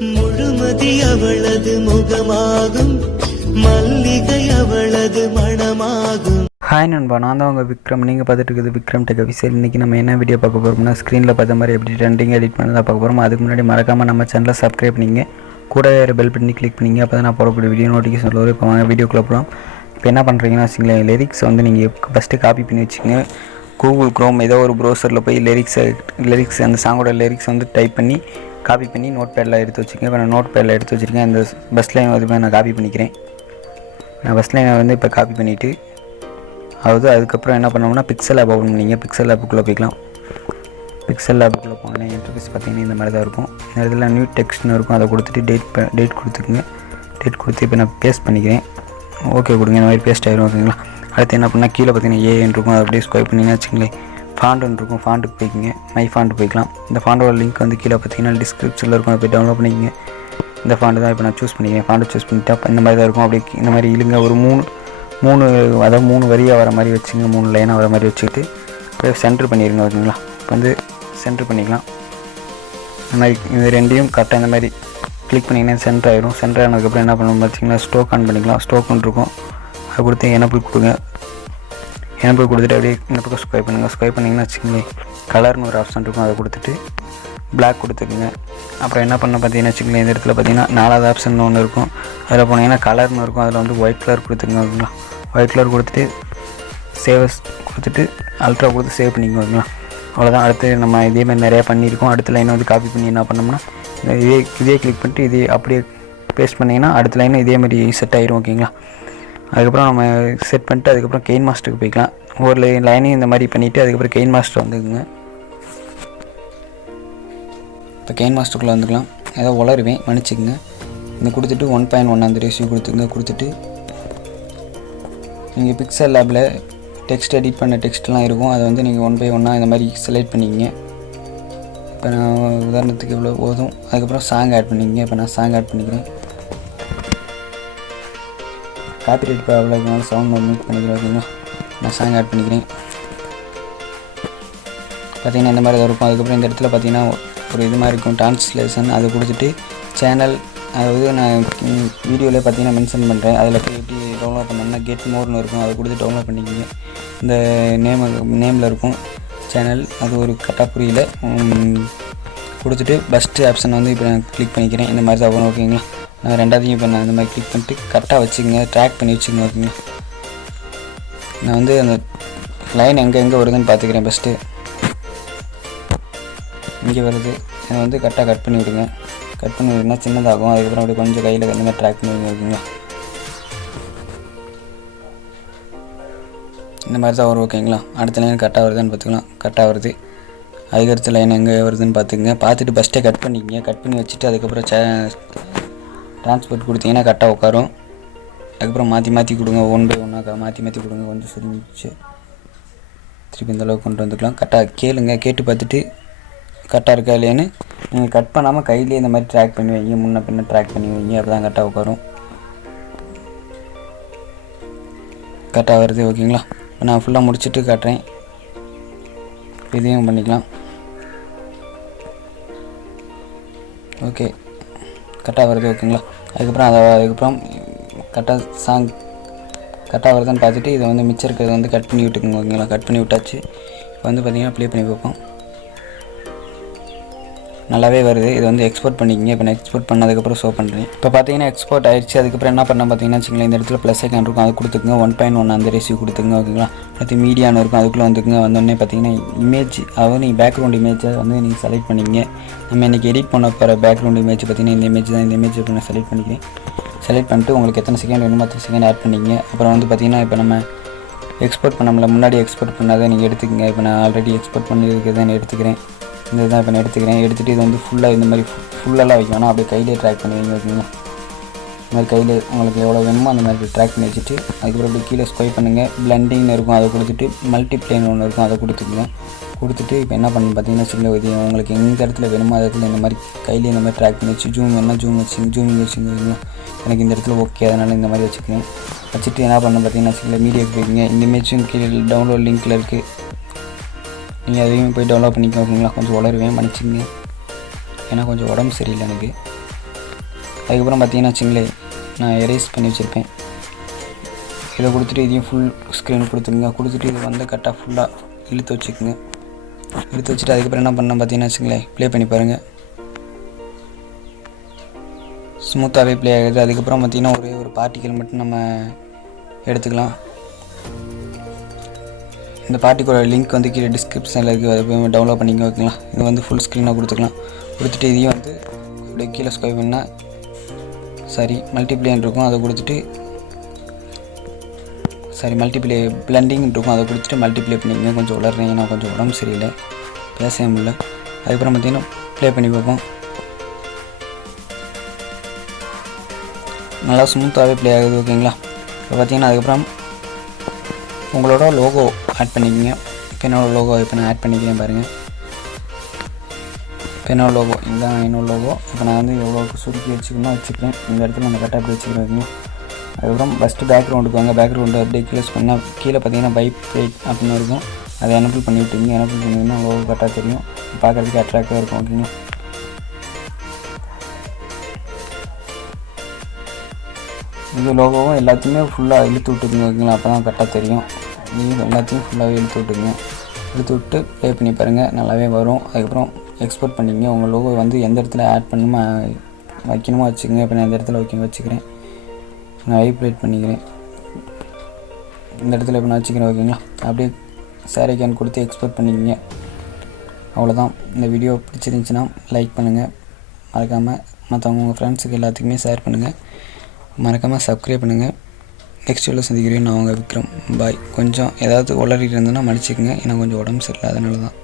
முழுமதி அவளது முகமாகும் மல்லிகை அவளது மணமாகும். ஹாய் நண்பா, நான் தான் உங்கள் விக்ரம். நீங்கள் பார்த்துட்டு இருக்குது விக்ரம் டெக் ஆஃபீஷியல். இன்றைக்கி நம்ம என்ன வீடியோ பார்க்க போகிறோம்னா, ஸ்க்ரீனில் பார்த்த மாதிரி எப்படி ட்ரெண்டிங் எடிட் பண்ணி தான் பார்க்க போகிறோம். அதுக்கு முன்னாடி மறக்காமல் நம்ம சேனலை சப்ஸ்கிரைப் பண்ணிங்க, கூட பெல் பண்ணி கிளிக் பண்ணிங்க. அப்போ தான் நான் போடக்கூடிய வீடியோ நோட்டிஃபிகேஷன் வரும். இப்போ வாங்க வீடியோக்குள்ளே போகிறோம். இப்போ என்ன பண்ணுறீங்கன்னா வச்சுங்களேன், லிரிக்ஸ் வந்து நீங்கள் ஃபஸ்ட்டு காப்பி பண்ணி வச்சுங்க. கூகுள் க்ரோம் ஏதோ ஒரு ப்ரௌசரில் போய் லிரிக்ஸ் அந்த சாங்கோட லிரிக்ஸ் வந்து டைப் பண்ணி காப்பி பண்ணி நோட் பேடில் எடுத்து வச்சுக்கோங்க. இப்போ நான் நோட் பேடில் எடுத்து வச்சுருக்கேன். இந்த பஸ் லைன் வந்து நான் காப்பி பண்ணிக்கிறேன். நான் பஸ் லைனை வந்து இப்போ காப்பி பண்ணிவிட்டு அதுக்கப்புறம் என்ன பண்ணோம்னா பிக்சல் லேப் ஓப்பன் பண்ணிங்க. பிக்சல் லேப்புக்குள்ளே போய்க்கலாம். பிக்சல் லேப்புக்குள்ளே போனோன்னா இன்டர்ஃபேஸ் பார்த்தீங்கன்னா இந்த மாதிரி தான் இருக்கும். இந்த இடத்துல நியூ டெக்ஸ்ட்னு இருக்கும். அதை கொடுத்துட்டு டேட் கொடுத்துக்குங்க. டேட் கொடுத்து இப்போ நான் பேஸ்ட் பண்ணிக்கிறேன். ஓகே கொடுங்க. இந்த மாதிரி பேஸ்ட் ஆகிடும். ஓகேங்களா. அடுத்து என்ன பண்ணால் கீழே பார்த்தீங்கன்னா ஏன்னு இருக்கும். அதை அப்படியே ஸ்வைப் பண்ணிங்கன்னா வச்சுங்களேன், ஃபாண்ட்டுன்னு இருக்கும். ஃபாண்ட்டுக்கு போய்க்கிங்க. மை ஃபாண்ட் போய்க்கலாம். இந்த ஃபாண்டோட லிங்க் வந்து கீழே பார்த்தீங்கன்னா டிஸ்கிரிப்ஷனில் இருக்கும். அதை போய் டவுன்லோட் பண்ணிக்கங்க. இந்த ஃபாண்ட்டு தான் இப்போ நான் சூஸ் பண்ணிக்கிறேன். ஃபாண்ட்டு சூஸ் பண்ணிட்டா இந்த மாதிரி தான் இருக்கும். அப்படியே இந்த மாதிரி இழுங்க. ஒரு மூணு வரியாக வர மாதிரி வச்சுங்க. 3 லைனாக வர மாதிரி வச்சுக்கிட்டு அப்படியே சென்டர் பண்ணிடுங்க. ஓகேங்களா. இப்போ வந்து சென்டர் பண்ணிக்கலாம். இந்த மாதிரி இந்த ரெண்டையும் கரெக்டாக இந்த மாதிரி கிளிக் பண்ணிங்கன்னா சென்டர் ஆகிடும். சென்டர் ஆனதுக்கப்புறம் என்ன பண்ணணும் பார்த்தீங்கன்னா, ஸ்டோக் ஆன் பண்ணிக்கலாம். ஸ்டோக் இருக்கும். அதை கொடுத்து எனப்பிள் கொடுங்க. எனப்பிள் கொடுத்துட்டு அப்படியே இந்த பக்கம் ஸ்வைப் பண்ணுங்கள். ஸ்வைப் பண்ணிங்கன்னா வச்சுக்கோங்களேன், கலர்னு ஒரு ஆப்ஷன் இருக்கும். அதை கொடுத்துட்டு பிளாக் கொடுத்துக்குங்க. அப்புறம் என்ன பண்ண பார்த்தீங்கன்னா வச்சுக்கோங்களேன், இந்த இடத்துல பார்த்தீங்கன்னா 4வது ஆப்ஷன் ஒன்று இருக்கும். அதில் போனீங்கன்னா கலர்னு இருக்கும். அதில் வந்து ஒயிட் கலர் கொடுத்துக்குங்க. ஓகேங்களா. ஒயிட் கலர் கொடுத்துட்டு சேவஸ் கொடுத்துட்டு அல்ட்ரா கொடுத்து சேவ் பண்ணிக்கோங்க. ஓகேங்களா. அவ்வளோதான். அடுத்து நம்ம இதேமாதிரி நிறையா பண்ணியிருக்கோம். அடுத்த லைனை வந்து காப்பி பண்ணி என்ன பண்ணோம்னா, இதே கிளிக் பண்ணிட்டு இதே அப்படியே பேஸ்ட் பண்ணிங்கன்னா அடுத்த லைனும் இதேமாதிரி செட் ஆகிரும். ஓகேங்களா. அதுக்கப்புறம் நம்ம செட் பண்ணிட்டு அதுக்கப்புறம் கெயின்மாஸ்டருக்கு போய்க்கலாம். ஒரு லைனையும் இந்த மாதிரி பண்ணிவிட்டு அதுக்கப்புறம் கெயின்மாஸ்டர் வந்துக்குங்க. இப்போ கெயின்மாஸ்டருக்குள்ளே வந்துக்கலாம். ஏதோ உளருவேன், மன்னிச்சிக்கங்க. இந்த கொடுத்துட்டு 1.1 அந்த ரேஷியோ கொடுத்துங்க. கொடுத்துட்டு நீங்கள் பிக்சல் லேபில் டெக்ஸ்ட் எடிட் பண்ண டெக்ஸ்ட்லாம் இருக்கும். அதை வந்து நீங்கள் 1 by 1 இந்த மாதிரி செலக்ட் பண்ணிக்கிங்க. இப்போ நான் உதாரணத்துக்கு இவ்வளோ போதும். அதுக்கப்புறம் சாங் ஆட் பண்ணிக்கிங்க. இப்போ நான் சாங் ஆட் பண்ணிக்கிறேன். காப்பிரைட் ப்ராப்ளம் சவுண்ட் மியூட் பண்ணிக்கிறேன். ஓகேங்களா. நான் சாங் ஆட் பண்ணிக்கிறேன். பார்த்திங்கன்னா இந்த மாதிரி தான் இருக்கும். அதுக்கப்புறம் இந்த இடத்துல பார்த்திங்கன்னா ஒரு இது மாதிரி இருக்கும், ட்ரான்ஸ்லேஷன். அதை கொடுத்துட்டு சேனல், அதாவது நான் வீடியோவில் பார்த்தீங்கன்னா மென்ஷன் பண்ணுறேன். அதில் போய் எப்படி டவுன்லோட் பண்ணோம்னா கெட் மோர்னு இருக்கும். அதை கொடுத்து டவுன்லோட் பண்ணிக்கிங்க. இந்த நேமில் இருக்கும் சேனல். அது ஒரு கரெக்டாக புரியல. கொடுத்துட்டு ஃபஸ்ட்டு ஆப்ஷன் வந்து இப்போ நான் கிளிக் பண்ணிக்கிறேன். இந்த மாதிரி தான் வரும். ஓகேங்களா. நான் ரெண்டாவதையும் இப்போ நான் இந்த மாதிரி கிளிக் பண்ணிட்டு கரெக்டாக வச்சுக்கோங்க, ட்ராக் பண்ணி வச்சுக்கோங்க. ஓகேங்களா. நான் வந்து அந்த லைன் எங்கே வருதுன்னு பார்த்துக்கிறேன். ஃபஸ்ட்டு இங்கே வருது. அதை வந்து கரெக்டாக கட் பண்ணி விடுங்க. கட் பண்ணி விடுனா சின்னதாகும். அதுக்கப்புறம் அப்படி கொஞ்சம் கையில் இந்த மாதிரி ட்ராக் பண்ணி விடுங்க. ஓகேங்களா. இந்த மாதிரி தான் வரும். ஓகேங்களா. அடுத்த லைன் கரெக்டாக வருதுன்னு பார்த்துக்கலாம். கரெக்டாக வருது. அதுக்கடுத்த லைன் எங்கே வருதுன்னு பார்த்துக்குங்க. பார்த்துட்டு ஃபஸ்ட்டே கட் பண்ணிக்கிங்க. கட் பண்ணி வச்சுட்டு அதுக்கப்புறம் ட்ரான்ஸ்போர்ட் கொடுத்தீங்கன்னா கரெக்டாக உட்காரும். அதுக்கப்புறம் மாற்றி கொடுங்க. 1 by 1 மாற்றி கொடுங்க. கொஞ்சம் சுருங்கிச்சு. திருப்பி இந்த அளவுக்கு கொண்டு வந்துக்கலாம். கரெக்டாக கேட்டு பார்த்துட்டு கரெக்டாக இருக்கா இல்லையான்னு நீங்கள் கட் பண்ணாமல் கையிலே இந்த மாதிரி ட்ராக் பண்ணி வைங்க. முன்ன பின்ன ட்ராக் பண்ணி வைங்க. அப்போ தான் கரெக்டாக உட்காரும். கரெக்டாக வருது. ஓகேங்களா. இப்போ நான் ஃபுல்லாக முடிச்சுட்டு காட்டுறேன். இதையும் பண்ணிக்கலாம். ஓகே, கரெக்டாக வருது. ஓகேங்களா. அதுக்கப்புறம் கரெக்டாக சாங் கரெக்டாக வருதுன்னு பார்த்துட்டு இதை வந்து மிச்சம் இருக்கிறத வந்து கட் பண்ணி விட்டுக்குங்க. ஓகேங்களா. கட் பண்ணி விட்டாச்சு. இப்போ வந்து பார்த்திங்கன்னா ப்ளே பண்ணி பார்ப்போம். நல்லாவே வருது. இது வந்து எக்ஸ்போர்ட் பண்ணிக்கிங்க. இப்போ நான் எக்ஸ்போர்ட் பண்ணதுக்கப்புறம் ஷோ பண்ணுறேன். இப்போ பார்த்தீங்கன்னா எக்ஸ்போர்ட் ஆயிடுச்சு. அதுக்கப்புறம் என்ன பண்ண பார்த்தீங்கன்னா வச்சுங்களேன், இந்த இடத்துல ப்ளஸ் ஐக்கான் இருக்கும். அது கொடுத்துக்குங்க. 1.1 அந்த ரேஷியோ கொடுத்துங்க. ஓகேங்களா. அடுத்து மீடியான்னு இருக்கும். அதுக்குள்ளே வந்துக்குங்க. வந்தோடனே பார்த்தீங்கன்னா இமேஜ், அதாவது நீங்கள் பேக்ரவுண்ட் இமேஜை வந்து நீங்கள் செலக்ட் பண்ணிக்கிங்க. நம்ம இன்றைக்கி எடிட் பண்ண போகிற பேக்ரவுண்ட் இமேஜ் பார்த்தீங்கன்னா இந்த இமேஜ் தான். இந்த இமேஜ் இப்போ நான் செலக்ட் பண்ணிக்கிறேன். செலக்ட் பண்ணிட்டு உங்களுக்கு எத்தனை செகண்ட் வேணுமோ அத்தனை செகண்ட் ஆட் பண்ணிங்க. அப்புறம் வந்து பார்த்தீங்கன்னா இப்போ நம்ம எக்ஸ்போர்ட் பண்ணோம்ல, முன்னாடி எக்ஸ்போர்ட் பண்ணாதை நீங்கள் எடுத்துக்கங்க. இப்போ நான் ஆல்ரெடி எக்ஸ்போர்ட் பண்ணியிருக்கிறத நான் எடுத்துக்கிறேன். இந்த தான் இப்போ நான் எடுத்துகிட்டு இது வந்து ஃபுல்லாக இந்த மாதிரி ஃபுல்லெல்லாம் வைக்க வேணாம். அப்படியே கையிலே ட்ராக் பண்ணி வைங்க. ஓகேங்களா. இந்த மாதிரி கையில் உங்களுக்கு எவ்வளோ வேணுமோ அந்த மாதிரி ட்ராக் பண்ணி வச்சுட்டு அதுக்கப்புறம் அப்படியே கீழே ஸ்வைப் பண்ணுங்கள். பிளண்டிங்னு இருக்கும். அதை கொடுத்துட்டு மல்டிப்ளைன் ஒன்று இருக்கும். அதை கொடுத்துக்குங்க. கொடுத்துட்டு இப்போ என்ன பண்ணு பார்த்தீங்கன்னா வச்சுக்கோங்க, இது உங்களுக்கு எந்த இடத்துல வேணுமோ அந்த இடத்துல இந்த மாதிரி கையிலே இந்த மாதிரி ட்ராக் பண்ணி வச்சு ஜூம் வேணால் ஜூமிங் வச்சுங்க. எனக்கு இந்த இடத்துல ஓகே, அதனால் இந்த மாதிரி வச்சுக்கிறேன். வச்சுட்டு என்ன பண்ண பார்த்தீங்கன்னா வச்சுக்கோங்க, மீடியாவுக்கு போய்க்கிங்க. இந்த இமேஜும் கீழே டவுன்லோட் லிங்க்கில் இருக்குது. நீங்கள் அதையும் போய் டவுன்லோட் பண்ணிக்கோங்க. ஓகேங்களா. கொஞ்சம் உளருவேன், மன்னிச்சிங்க. ஏன்னா கொஞ்சம் உடம்பு சரியில்லை எனக்கு. அதுக்கப்புறம் பார்த்தீங்கன்னா வச்சுங்களேன், நான் எரேஸ் பண்ணி வச்சுருப்பேன். இதை கொடுத்துட்டு இதையும் ஃபுல் ஸ்க்ரீன் கொடுத்துருங்க. கொடுத்துட்டு இது வந்து கரெக்டாக ஃபுல்லாக இழுத்து வச்சுக்கோங்க. இழுத்து வச்சுட்டு அதுக்கப்புறம் என்ன பண்ணேன் பார்த்தீங்கன்னா வச்சுங்களேன், ப்ளே பண்ணி பாருங்கள். ஸ்மூத்தாகவே ப்ளே ஆகுது. அதுக்கப்புறம் பார்த்திங்கன்னா ஒரே ஒரு பார்ட்டிக்கல் மட்டும் நம்ம எடுத்துக்கலாம். இந்த பார்ட்டிக்கோட லிங்க் வந்து கீழே டிஸ்கிரிப்ஷனில் இருக்குது, அதை போய் டவுன்லோட் பண்ணிங்க வைக்கலாம். இது வந்து ஃபுல் ஸ்க்ரீனாக கொடுத்துக்கலாம். கொடுத்துட்டு இதையும் வந்து அப்படியே கீழே ஸ்கொயர் பண்ணால் மல்டிப்ளேன்னு இருக்கும், அதை கொடுத்துட்டு மல்டிப்ளே பிளண்டிங் இருக்கும், அதை கொடுத்துட்டு மல்டிப்ளே பண்ணிங்க. கொஞ்சம் உளறீங்க, நான் கொஞ்சம் உடம்பு சரியில்லை, பேசவே முடியல. அதுக்கப்புறம் பார்த்திங்கன்னா ப்ளே பண்ணி பார்ப்போம். நல்லா ஸ்மூத்தாகவே ப்ளே ஆகுது. ஓகேங்களா? இப்போ பார்த்திங்கன்னா அதுக்கப்புறம் உங்களோட லோகோ ஆட் பண்ணிக்கோங்க. இப்போ என்னோடய லோகோ இப்போ நான் ஆட் பண்ணிக்கிறேன் பாருங்கள். இப்போ என்னோடய லோகோ இதுதான் என்னோடய லோகோ. இப்போ நான் வந்து எவ்வளோ சுருக்கி வச்சுக்கணும்னா வச்சுக்கிறேன். இந்த இடத்துல நம்ம கரெக்டாக அப்படி வச்சுக்கிறேன். அதுக்கப்புறம் ஃபஸ்ட்டு பேக்ரவுண்டுக்கு வாங்க. பேக்ரவுண்டு அப்படியே க்ளோஸ் பண்ணால் கீழே பார்த்தீங்கன்னா வைப்ரேட் அப்படின்னு இருக்கும், அதை எனபிள் பண்ணி விட்டுருங்க. எனபிள் பண்ணிங்கன்னா லோகோ கரெக்டாக தெரியும், பார்க்குறதுக்கு அட்ராக்டாக இருக்கும். ஓகேங்களா? இது லோகோவும் எல்லாத்தையுமே ஃபுல்லாக இழுத்து விட்டுக்குங்க. ஓகேங்களா? அப்போ தான் கரெக்டாக தெரியும். இது எல்லாத்தையும் ஃபுல்லாகவே இழுத்து விட்டுக்குங்க. இழுத்து விட்டு ப்ளே பண்ணி பாருங்கள், நல்லாவே வரும். அதுக்கப்புறம் எக்ஸ்போர்ட் பண்ணிக்கங்க. உங்கள் லோகோ வந்து எந்த இடத்துல ஆட் பண்ணணுமோ வைக்கணுமோ வச்சுக்கோங்க. இப்போ நான் இந்த இடத்துல வச்சுக்கிறேன். நான் வைப்ரேட் பண்ணிக்கிறேன். இந்த இடத்துல இப்போ நான் வச்சுக்கிறேன். ஓகேங்களா? அப்படியே சாரி கேன் கொடுத்து எக்ஸ்போர்ட் பண்ணிக்கங்க. அவ்வளோதான். இந்த வீடியோ பிடிச்சிருந்துச்சின்னா லைக் பண்ணுங்கள், மறக்காமல் மற்றவங்க உங்கள் ஃப்ரெண்ட்ஸுக்கு எல்லாத்துக்குமே ஷேர் பண்ணுங்கள், மறக்காமல் சப்ஸ்கிரைப் பண்ணுங்கள். நெக்ஸ்ட் வீடியோவில் சந்திக்கிறேன். நான் உங்கள் விக்ரம். பாய். கொஞ்சம் ஏதாவது உளறிட்டு இருந்தேன்னா மன்னிச்சிக்கங்க, ஏன்னா கொஞ்சம் உடம்பு சரியில்லை, அதனால தான்.